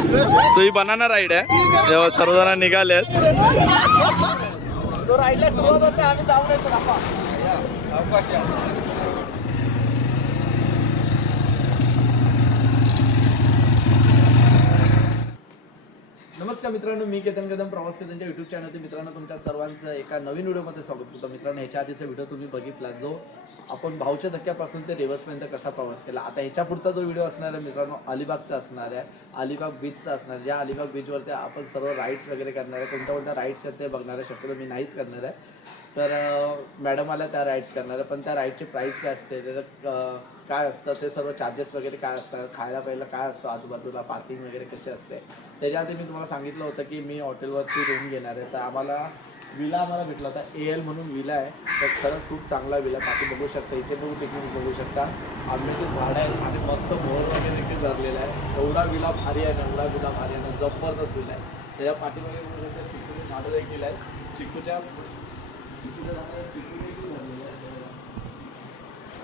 So ही banana ride आहे. तेव्हा सर्वजण निघालेत नमस्कार मित्रांनो मी केतन कदम प्रवास केतनच्या युट्यूब चॅनलवरती मित्रांनो तुमच्या सर्वांचं एका नवीन व्हिडिओमध्ये स्वागत करतो. मित्रांनो ह्याच्या आधीचा व्हिडिओ तुम्ही बघितला जो आपण भाऊच्या धक्क्यापासून ते रेवसपर्यंत कसा प्रवास केला. आता ह्याच्या पुढचा जो व्हिडिओ असणार आहे मित्रांनो अलिबागचा असणार आहे. अलिबाग बीचचा असणार आहे. ज्या अलिबाग बीचवरती आपण सर्व राईड्स वगैरे करणार आहे. कोणत्या कोणत्या राईड्स आहेत ते बघणार आहे. शक्यतो मी नाहीच करणार आहे. तर मॅडम आल्या त्या राईड्स करणार आहे पण त्या राईडची प्राईस काय असते? त्याचं काय असतं? ते सर्व चार्जेस वगैरे काय असतात? खायला प्यायला काय असतं? आजूबाजूला पार्किंग वगैरे कशी असते? त्याच्या आधी मी तुम्हाला सांगितलं होतं की मी हॉटेलवरती रूम घेणार आहे. तर आम्हाला विला आम्हाला भेटला होता. ए एल म्हणून विला आहे. तर खरंच खूप चांगला विला. बाकी बघू शकता. इथे बघू टेक्निक बघू शकता. आंब्याची झाडं आहेत. आणि मस्त मोहर वगैरे देखील धरलेला आहे. एवढा विला भारी आहे ना? एवढा विला भारी आहे ना? जबरदस्त विला आहे. त्याच्या पाठीमागे बघू शकता चिकूची झाडं देखील आहेत. चिकूच्या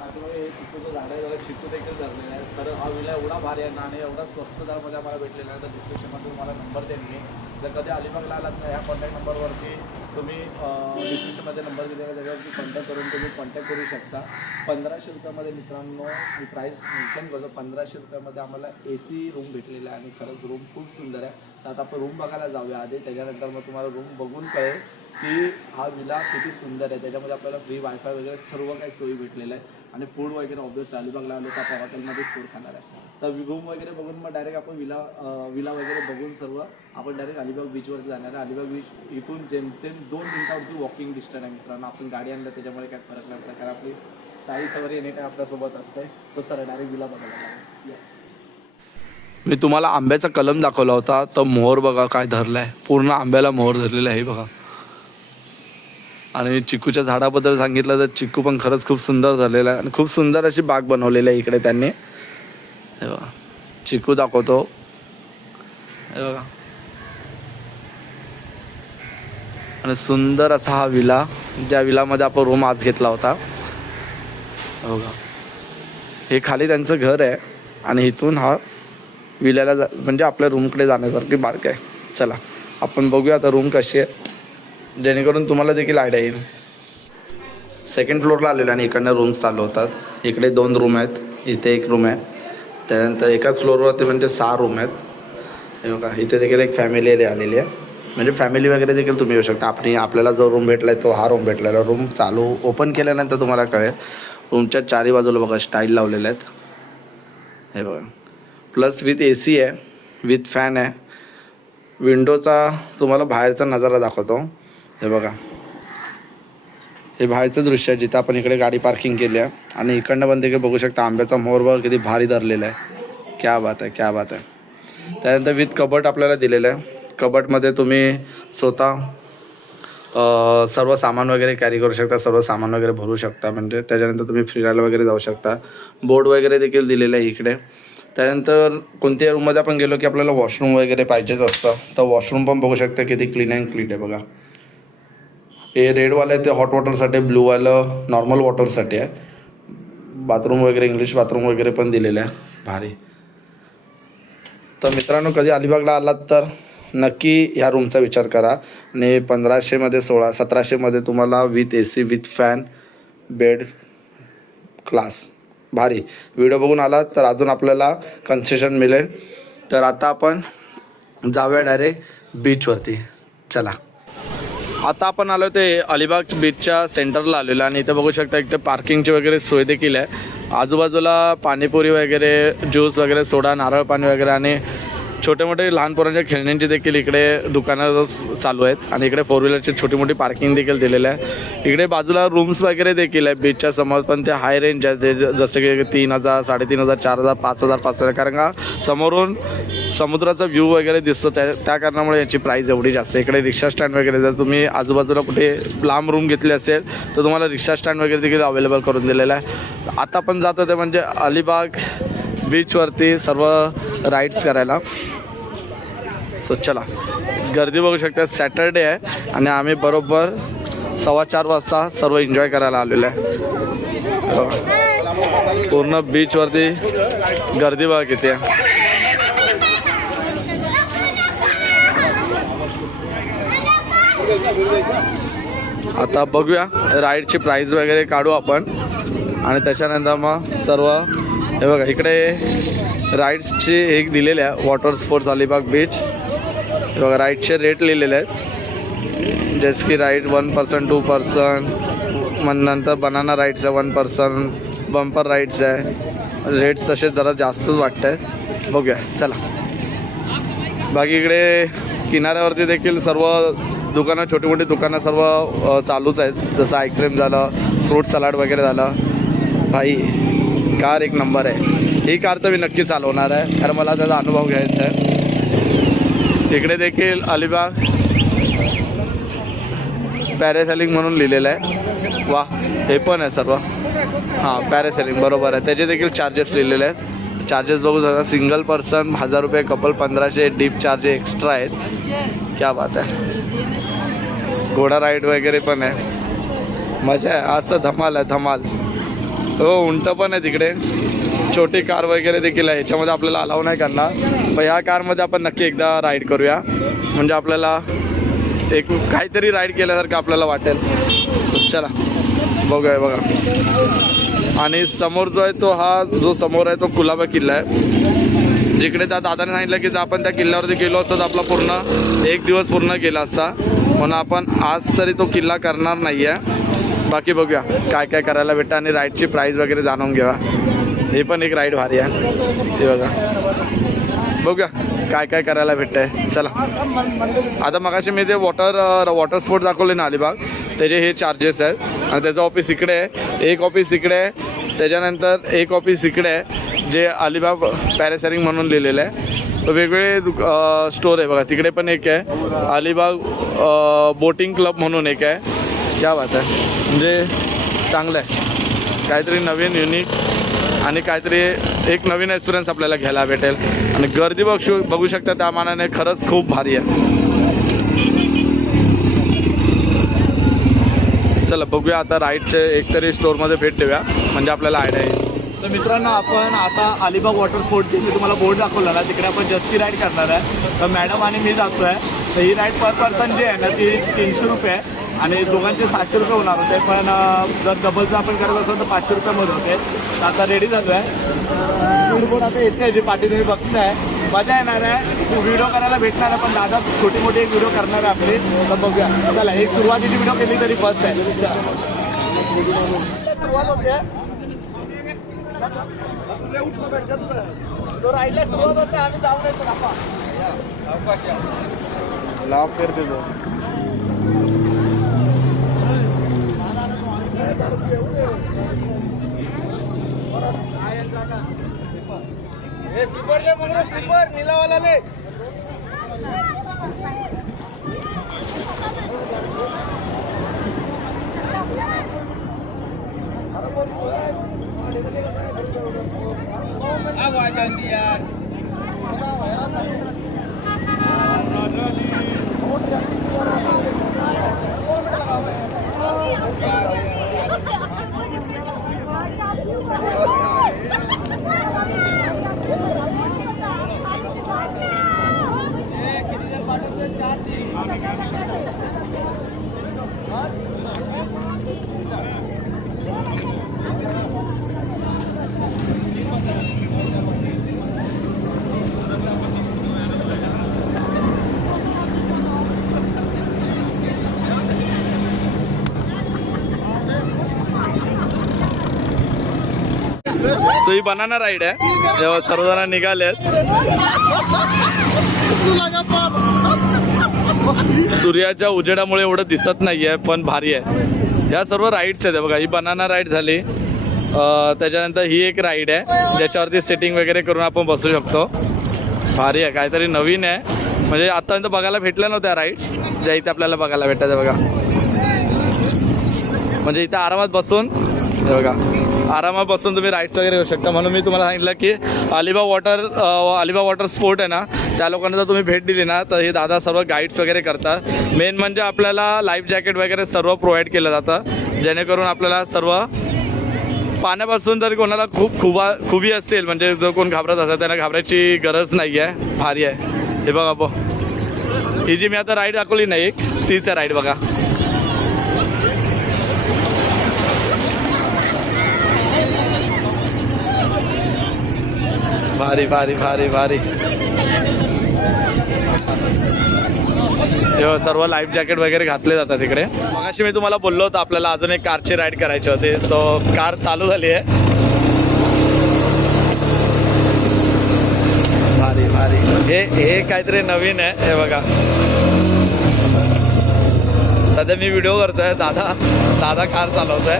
चिकूचं झाड आहे त्याला चिकू देखील धरलेलं आहे तर हा. विला एवढा भारी आहे ना आणि एवढा स्वस्त दरामध्ये आम्हाला भेटलेला आहे तर डिस्क्रिप्शनमध्ये तुम्हाला नंबर देईन मी जर कधी अलिबागला आलात ना ह्या कॉन्टॅक्ट नंबरवरती तुम्ही डिस्क्रिप्शनमध्ये नंबर दिलेला आहे त्याच्यावरती कॉन्टॅक्ट करून तुम्ही कॉन्टॅक्ट करू शकता. पंधराशे रुपयामध्ये मित्रांनो मी प्राईस मेन्शन करतो. पंधराशे रुपयामध्ये आम्हाला ए सी रूम भेटलेला आहे आणि खरंच रूम खूप सुंदर आहे. तर आता आपण रूम बघायला जाऊया आधी. त्याच्यानंतर मग तुम्हाला रूम बघून कळेल की हा विला किती सुंदर आहे. त्याच्यामध्ये आपल्याला फ्री वायफाय वगैरे सर्व काही सोयी भेटलेलं आहे आणि फूड वगैरे ऑब्वियस अलिबागला आलो तर आपण हॉटेलमध्येच फूड खाणार आहे. तर रूम वगैरे बघून मग डायरेक्ट आपण विला विला वगैरे बघून सर्व आपण डायरेक्ट अलिबाग बीचवरती जाणार आहे. अलिबाग बीच इथून जेमतेम दोन मिनिटावरती वॉकिंग डिस्टन्स आहे मित्रांनो. आपण गाडी आणलं त्याच्यामुळे काय फरक नाही पडत. कारण आपली साई सवारी येणे काय आपल्यासोबत असते. तो चला डायरेक्ट विला बघायला मी तुम्हाला आंब्याचा कलम दाखवला होता. तर मोहर बघा काय धरलाय. पूर्ण आंब्याला मोहर धरलेला आहे बघा. आणि चिकूच्या झाडाबद्दल सांगितलं तर चिकू पण खरंच खूप सुंदर झालेला आहे. आणि खूप सुंदर अशी बाग बनवलेली आहे इकडे त्यांनी. हे बघा. चिकू दाखवतो. हे बघा. आणि सुंदर असा हा विला ज्या विलामध्ये आपण रूम आज घेतला होता. हे बघा. हे खाली त्यांचं घर आहे आणि इथून हा विल्याला जा म्हणजे आपल्या रूमकडे जाण्यासारखी बारक आहे. चला आपण बघूया आता रूम कशी आहे. जेणेकरून तुम्हाला देखील आयडिया येईल. सेकंड फ्लोअरला आलेलो आणि इकडनं रूम्स चालू होतात. इकडे दोन रूम आहेत इथे एक रूम आहे. त्यानंतर एकाच फ्लोअरवरती म्हणजे सहा रूम आहेत. हे बघा इथे देखील एक फॅमिली आलेली आहे. म्हणजे फॅमिली वगैरे देखील तुम्ही येऊ शकता. आपण आपल्याला जो रूम भेटला आहे तो हा रूम भेटलेला रूम चालू ओपन केल्यानंतर तुम्हाला कळेल. रूमच्या चारी बाजूला बघा स्टाईल लावलेले आहेत. हे बघा. प्लस विथ ए सी आहे विथ फॅन आहे. विंडोचा तुम्हाला बाहेरचा नजारा दाखवतो. हे बघा. हे बाहेरचं दृश्य आहे जिथं आपण इकडे गाडी पार्किंग केली आहे. आणि इकडनं पण देखील बघू शकता आंब्याचा मोहर बघा किती भारी धरलेला आहे. क्या बात आहे क्या बात आहे. त्यानंतर विथ कबट आपल्याला दिलेलं आहे. कबटमध्ये तुम्ही स्वतः सर्व सामान वगैरे कॅरी करू शकता सर्व सामान वगैरे भरू शकता. म्हणजे त्याच्यानंतर तुम्ही फिरायला वगैरे जाऊ शकता. बोर्ड वगैरे देखील दिलेलं आहे इकडे. त्यानंतर कोणत्याही रूममध्ये आपण गेलो की आपल्याला वॉशरूम वगैरे पाहिजेच असतं. तर वॉशरूम पण बघू शकता किती क्लीन अँड क्लीन आहे बघा. हे रेडवालं आहे ते हॉट वॉटरसाठी आहे ब्लूवालं नॉर्मल वॉटरसाठी आहे. बाथरूम वगैरे इंग्लिश बाथरूम वगैरे पण दिलेलं आहे. भारी. तर मित्रांनो कधी अलिबागला आलात तर नक्की ह्या रूमचा विचार करा. आणि पंधराशेमध्ये सोळा सतराशेमध्ये तुम्हाला with A C with fan bed class भारी. व्हिडिओ बघून आला तर अजून आपल्याला कन्सेशन मिळेल. तर आता आपण जाऊया डायरेक्ट बीचवरती चला. आता आपण आलो ते अलिबाग बीचच्या सेंटरला आलेलो आणि इथे बघू शकता इथे पार्किंगची वगैरे सोय देखील आहे. आजूबाजूला पाणीपुरी वगैरे ज्यूस वगैरे सोडा नारळ पाणी वगैरे आणि छोटे मोठे लहान पोरांच्या खेळण्यांची देखील इकडे दुकानं चालू आहेत आणि इकडे फोर व्हीलरची छोटी मोठी पार्किंग देखील दिलेलं आहे. इकडे बाजूला रूम्स वगैरे देखील आहे बीचच्या समोर पण ते हाय रेंज आहे ते ज- जसं की तीन हजार साडेतीन हजार चार हजार पाच हजार पाच हजार. कारण का समोरून समुद्राचा व्ह्यू वगैरे दिसतो. त्या त्या कारणामुळे याची प्राईस एवढी जास्त आहे. इकडे रिक्षा स्टँड वगैरे जर तुम्ही आजूबाजूला कुठे लांब रूम घेतली असेल तर तुम्हाला रिक्षा स्टँड वगैरे देखील अवेलेबल करून दिलेलं आहे. आता पण जातो ते म्हणजे अलिबाग बीचवरती सर्व राईड्स करायला. सो चला. गर्दी बघू शकता सॅटरडे आहे आणि आम्ही बरोबर सव्वा चार वाजता सर्व एन्जॉय करायला आलेलो आहे. पूर्ण बीचवरती गर्दी बघा किती आहे. आता बघूया राईडची प्राईज वगैरे काढू आपण. आणि त्याच्यानंतर मग सर्व हे बघा इकडे राईड्सचे एक दिलेले आहे वॉटर स्पोर्ट्स अलिबाग बीच बघा राईडचे रेट लिहिलेले आहेत. जस की ride one person two person मग नंतर बनाना राईड्स आहे वन पर्सन बंपर राईड्स आहे. रेट्स तसे जरा जास्तच वाटत आहे बघूया चला. बाकी इकडे किनाऱ्यावरती देखील सर्व दुकानं छोटी मोठी दुकानं सर्व चालूच आहेत. जसं आईस्क्रीम झालं फ्रूट सलाड वगैरे झालं. भाई कार एक नंबर आहे. ही कार तर मी नक्की चालवणार आहे. कारण मला त्याचा अनुभव घ्यायचा आहे. इकडे देखील अलिबाग पॅरेसेलिंग म्हणून लिहिलेलं आहे. वा हे पण आहे सर्व. हां पॅरेसेलिंग बरोबर आहे. त्याचे देखील चार्जेस लिहिलेले आहेत. चार्जेस बघू शकता सिंगल पर्सन हजार रुपये कपल पंधराशे डीप चार्जेस एक्स्ट्रा आहेत. क्या बात आहे. घोडा राईड वगैरे पण आहे. मजा आहे. असं धमाल आहे धमाल. हो उंट पण आहे तिकडे. छोटी कार वगैरे देखील आहे. याच्यामध्ये आपल्याला अलाव नाही करणार. पण ह्या कारमध्ये आपण नक्की एकदा राईड करूया. म्हणजे आपल्याला एक काहीतरी राईड केल्यासारखं आपल्याला वाटेल. चला बघूया बघा. आणि समोर जो आहे तो हा जो समोर आहे तो कुलाबा किल्ला आहे. जिकडे त्या दादाने सांगितलं की जर आपण त्या किल्ल्यावरती गेलो असतो तर आपला पूर्ण एक दिवस पूर्ण गेला असता. म्हणून आपण आज तरी तो किल्ला करणार नाही आहे बाकी बघूया काय काय करायला भेटतं आणि राईडची प्राईस वगैरे जाणून घेऊया हे पण एक राईड भारी आहे. ते बघा. बघूया काय काय करायला भेटतंय. चला. आता मगाशी मी ते वॉटर वॉटर स्पोर्ट दाखवले ना अलिबाग. त्याचे हे चार्जेस आहेत. आणि त्याचं ऑफिस इकडे आहे. एक ऑफिस इकडे आहे. त्याच्यानंतर एक ऑफिस इकडे आहे. जे अलिबाग पॅरेसेलिंग म्हणून लिहिलेलं आहे. वेगवेगळे दुक स्टोर आहे बघा. तिकडे पण एक आहे. अलिबाग बोटिंग क्लब म्हणून एक आहे. क्या बात आहे. म्हणजे चांगलं आहे. काहीतरी नवीन युनिक आणि काहीतरी एक नवीन एक्सपिरियन्स आपल्याला घ्यायला भेटेल. आणि गर्दी बघू बघू शकता त्या मानाने खरंच खूप भारी आहे. चला बघूया आता राईडचे एकतरी स्टोरमध्ये भेट देऊया. म्हणजे आपल्याला आयडिया येईल. तर मित्रांनो आपण आता अलिबाग वॉटर स्पोर्टची मी तुम्हाला बोर्ड दाखवला ना तिकडे आपण जस्की राईड करणार आहे. तर मॅडम आणि मी जातो आहे तर ही राईड पर पर्सन जी आहे ना ती तीनशे रुपये आहे. आणि दोघांचे सातशे रुपये होणार होते पण जर डबलचं आपण करत असेल तर पाचशे रुपयामध्ये होते. तर आता रेडी झालो आहे. बोर्ड आता येते जी पाठी तुम्ही बघताय. मजा येणार आहे. व्हिडिओ करायला भेटणार आहे पण दादा छोटी मोठी एक व्हिडिओ करणार आहे आपली. तर बघूया. चला एक सुरुवातीची व्हिडिओ केली तरी बस आहे. सुरुवात होते. तो सुरुवात होते आम्ही जाऊन येतो नापा लॉक तो. కావాలని सो ही बनाना राईड आहे. जेव्हा सर्वजण निघालेत सूर्याच्या उजेडामुळे एवढं दिसत नाहीये पण भारी आहे. या सर्व राईड्स आहेत बघा. ही बनाना राईड झाली. त्याच्यानंतर ही एक राईड आहे. ज्याच्यावरती सेटिंग वगैरे करून आपण बसू शकतो. भारी आहे. काहीतरी नवीन आहे. म्हणजे आतापर्यंत बघायला भेटल्या नव्हत्या राईड्स ज्या इथे आपल्याला बघायला भेटायच्या बघा. म्हणजे इथं आरामात बसून बघा. आरामात बसून तुम्ही राईड्स वगैरे घेऊ शकता. म्हणून मी तुम्हाला सांगितलं की Alibag water Alibag water sport आहे ना त्या लोकांना जर तुम्ही भेट दिली ना तर हे दादा सर्व गाईड्स वगैरे करतात. मेन म्हणजे आपल्याला लाईफ जॅकेट वगैरे सर्व प्रोव्हाइड केलं जातं. जेणेकरून आपल्याला सर्व पाण्यापासून जर कोणाला खूप खुबा खुबी असेल म्हणजे जो कोण घाबरत असेल त्यांना घाबरायची गरज नाही आहे भारी आहे. हे बघा बो. ही जी मी आता राईड दाखवली नाही एक तीच आहे राईड बघा. भारी भारी भारी भारी. सर्व लाईफ जॅकेट वगैरे घातले जातात तिकडे मगाशी मी तुम्हाला बोललो होतो आपल्याला अजून एक कारची राईड करायची होती. सो कार चालू झाली आहे. भारी भारी. हे हे काहीतरी नवीन आहे. हे बघा. सध्या मी व्हिडिओ करतोय. दादा दादा कार चालवतोय.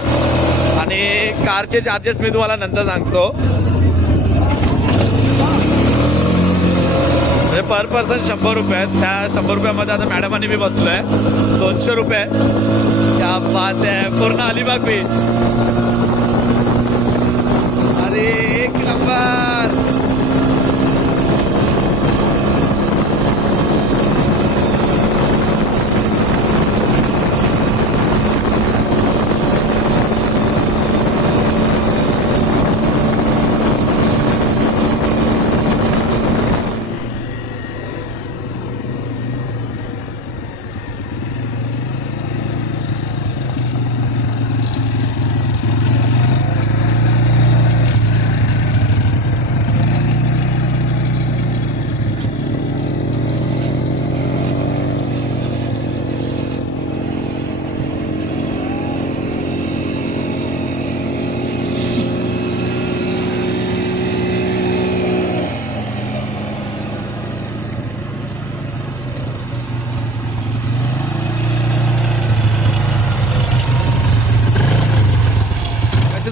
आणि कारचे चार्जेस मी तुम्हाला नंतर सांगतो. म्हणजे पर पर्सन शंभर रुपये आहेत. त्या शंभर रुपयामध्ये आता मॅडम आणि मी बसलोय. दोनशे रुपये. त्या बात आहे पूर्ण अलिबाग बीच अरे एक नंबर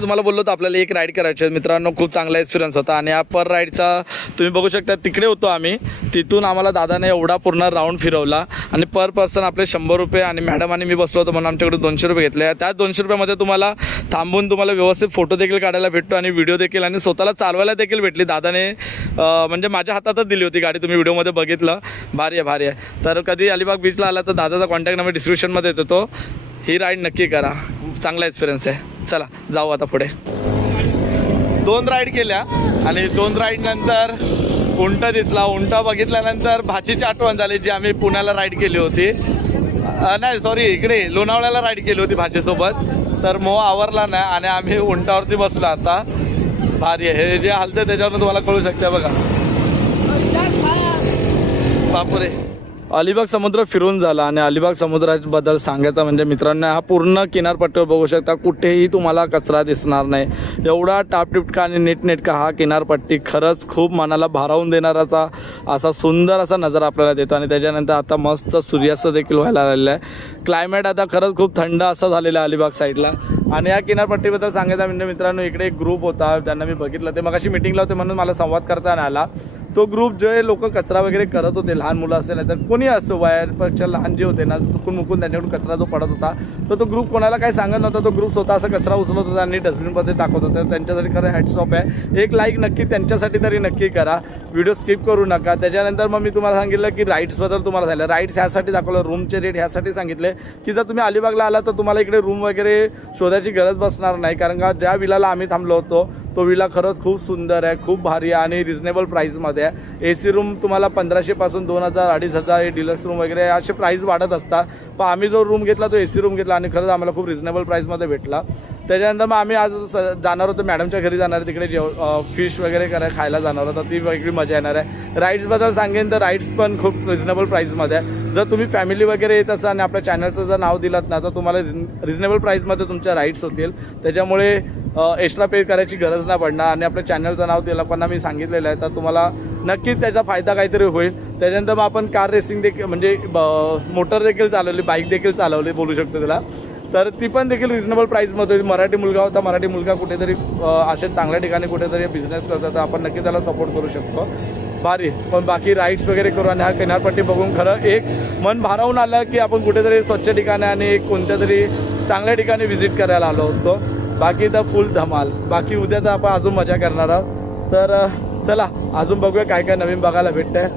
तुम्हाला बोललो होतो आपल्याला एक राईड करायची आहे. मित्रांनो खूप चांगला एक्सपिरियन्स होता. आणि या पर राईडचा तुम्ही बघू शकता तिकडे होतो आम्ही. तिथून आम्हाला दादाने एवढा पूर्ण राऊंड फिरवला. आणि पर पर्सन आपले शंभर रुपये आणि मॅडम आणि मी बसलो होतो म्हणून आमच्याकडे दोनशे रुपये घेतले. त्या दोनशे रुपयामध्ये तुम्हाला थांबून तुम्हाला व्यवस्थित फोटो देखील काढायला भेटतो आणि व्हिडिओ देखील आणि स्वतःला चालवायला देखील भेटली. दादाने म्हणजे माझ्या हातातच दिली होती गाडी तुम्ही व्हिडिओमध्ये बघितलं. भारी आहे भारी आहे. तर कधी अलिबाग बीचला आला तर दादाचा कॉन्टॅक्ट नंबर डिस्क्रिप्शनमध्ये येतो तो. ही राईड नक्की करा. चांगला एक्सपिरियन्स आहे. चला जाऊ आता पुढे. दोन राईड केल्या आणि दोन राईड नंतर उंट दिसला. उंट बघितल्यानंतर भाचीची आठवण झाली जी आम्ही पुण्याला राईड केली होती. नाही सॉरी इकडे लोणावळ्याला राईड केली होती भाचीसोबत. तर मो आवरला नाही आणि आम्ही उंटावरती बसलो आता. भारी आहे. हे जे हलतं त्याच्यावरून तुम्हाला कळू शकते बघा. बापरे. अलिबाग समुद्र फिरून झाला आणि अलिबाग समुद्राबद्दल सांगायचं म्हणजे मित्रांनो हा पूर्ण किनारपट्टीवर बघू शकता. कुठेही तुम्हाला कचरा दिसणार नाही. एवढा टापटिपका आणि नीटनेटका हा किनारपट्टी खरंच खूप मनाला भारावून देणाराचा असा सुंदर असा नजारा आपल्याला देतो. आणि त्याच्यानंतर आता मस्त सूर्यास्त देखील व्हायला लागलेला आहे. क्लायमेट आता खरंच खूप थंड असं झालेलं आहे अलिबाग साईडला आणि या किनारपट्टीबद्दल सांगायचं म्हणजे मित्रांनो इकडे एक ग्रुप होता. ज्यांना मी बघितलं. ते मगाशी मिटिंगला होते म्हणून मला संवाद करता आला. तो ग्रुप जे लोक कचरा वगैरे करत होते लहान मुलं असेल नाही तर कोणी असो बाहेरपेक्षा लहान जे होते ना चुकून मुकून त्यांच्याकडून कचरा जो पडत होता तर तो ग्रुप कोणाला काही सांगत नव्हता तो ग्रुप स्वतः असा कचरा उचलत होता आणि डस्टबिनमध्ये टाकत होता. त्यांच्यासाठी खरं हॅडस्टॉप आहे. एक लाईक नक्की त्यांच्यासाठी तरी नक्की करा. व्हिडिओ स्किप करू नका. त्याच्यानंतर मग मी तुम्हाला सांगितलं की राईट्सबद्दल तुम्हाला सांगितलं. राईट्स ह्यासाठी दाखवलं रूमचे रेट ह्यासाठी सांगितले की जर तुम्ही अलिबागला आला तर तुम्हाला इकडे रूम वगैरे शोधायची गरज बसणार नाही. कारण का ज्या विलाला आम्ही थांबलो होतो तो विला खरंच खूप सुंदर आहे खूप भारी आहे आणि रिजनेबल प्राईसमध्ये आहे. ए सी रूम तुम्हाला पंधराशेपासून दोन हजार अडीच हजार हे डिलक्स रूम वगैरे असे प्राईस वाढत असतात. पण आम्ही जो रूम घेतला तो ए सी रूम घेतला आणि खरंच आम्हाला खूप रिजनेबल प्राईसमध्ये भेटला. त्याच्यानंतर मग आम्ही आज जाणार होतो मॅडमच्या घरी जाणार आहे तिकडे जेव फिश वगैरे कराय खायला जाणार होतो. ती वेगळी मजा येणार आहे. राईड्सबद्दल सांगेन तर राईड्स पण खूप रिजनेबल प्राईसमध्ये आहे. जर तुम्ही फॅमिली वगैरे येत असाल आणि आपल्या चॅनलचं जर नाव दिलात ना तर तुम्हाला रिझनेबल प्राईजमध्ये तुमच्या राईड्स होतील. त्याच्यामुळे एक्स्ट्रा पे करायची गरज नाही पडणार. आणि आपल्या चॅनलचं नाव दिलं पण मी सांगितलेलं आहे तर तुम्हाला नक्कीच त्याचा फायदा काहीतरी होईल. त्याच्यानंतर मग आपण कार रेसिंग देखील म्हणजे मोटर देखील चालवली बाईक देखील चालवली बोलू शकतो त्याला. तर ती पण देखील रिझनेबल प्राईजमध्ये मराठी मुलगा होता मराठी मुलगा कुठेतरी असे अशा चांगल्या ठिकाणी कुठेतरी बिझनेस करतो तर आपण नक्की त्याला सपोर्ट करू शकतो. भारी पण बाकी राईड्स वगैरे करू आणि हा किनारपट्टी बघून खरं एक मन भारावून आलं की आपण कुठेतरी स्वच्छ ठिकाणी आणि एक कोणत्या तरी चांगल्या ठिकाणी व्हिजिट करायला आलो होतो. बाकी तर फुल धमाल. बाकी उद्या तर आपण अजून मजा करणार आहोत. तर चला अजून बघूया काय काय नवीन बघायला भेटतंय.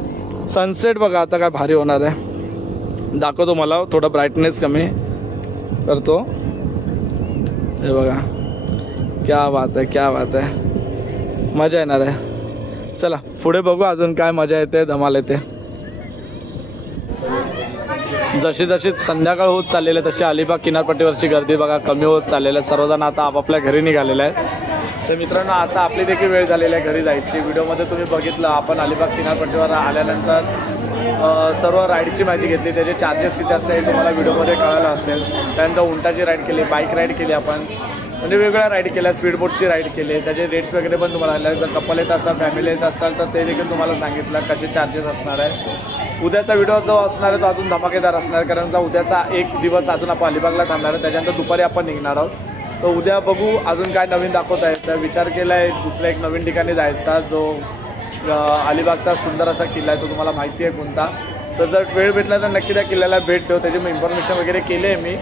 सनसेट बघा आता काय भारी होणार आहे. दाखवतो मला थोडं ब्राईटनेस कमी करतो. हे बघा. क्या बात आहे क्या बात आहे. मजा येणार आहे. चला पुढे बघू अजून काय मजा येते धमाल येते. जशी जशी संध्याकाळ होत चाललेली आहे तशी अलिबाग किनारपट्टीवरची गर्दी बघा कमी होत चाललेली आहे. सर्वजण आता आपापल्या घरी निघालेले आहेत. तर मित्रांनो आता आपली देखील वेळ झालेली आहे घरी जायची. व्हिडिओमध्ये तुम्ही बघितलं आपण अलिबाग किनारपट्टीवर आल्यानंतर सर्व राईडची माहिती घेतली. त्याचे चार्जेस किती असते तुम्हाला व्हिडिओमध्ये कळालं असेल. त्यानंतर उंटाची राईड केली बाईक राईड केली आपण. म्हणजे वेगवेगळ्या राईड केल्या स्पीडबोटची राईड केली त्याचे रेट्स वगैरे पण तुम्हाला आले जर कपल येत असाल फॅमिली येत असाल तर ते देखील तुम्हाला सांगितलं कसे चार्जेस असणार आहे. उद्याचा व्हिडिओ जो असणार आहे तो अजून धमाकेदार असणार आहे कारण का उद्याचा एक दिवस अजून आपण अलिबागला थांबणार आहे त्याच्यानंतर दुपारी आपण निघणार आहोत. तर उद्या बघू अजून काय नवीन दाखवत आहे तर विचार केला आहे दुसऱ्या एक नवीन ठिकाणी जायचा जो अलिबागचा सुंदर असा किल्ला आहे तो तुम्हाला माहिती आहे कोणता. तर जर वेळ भेटला तर नक्की त्या किल्ल्याला भेट देऊ. त्याची मी इन्फॉर्मेशन वगैरे केली आहे मी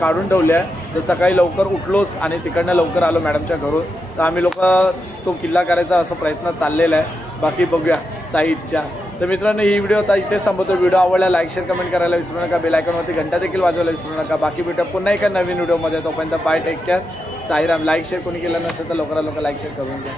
काढून ठेवली आहे. तर सकाळी लवकर उठलोच आणि तिकडनं लवकर आलो मॅडमच्या घरून. तर आम्ही लोक तो किल्ला करायचा असा प्रयत्न चाललेला आहे. बाकी बघूया साईडच्या. तर मित्रांनो ही व्हिडिओ आता इथेच थांबवतो. व्हिडिओ आवडला लाईक शेअर कमेंट करायला विसरू नका. बेल आयकॉनवरती घंटा देखील वाजवायला विसरू नका. बाकी भेटूया पुन्हा एका नवीन व्हिडिओमध्ये. तोपर्यंत bye take care Sairam like share कोणी केलं नसेल तर लवकरात लवकर लाईक शेअर करून द्या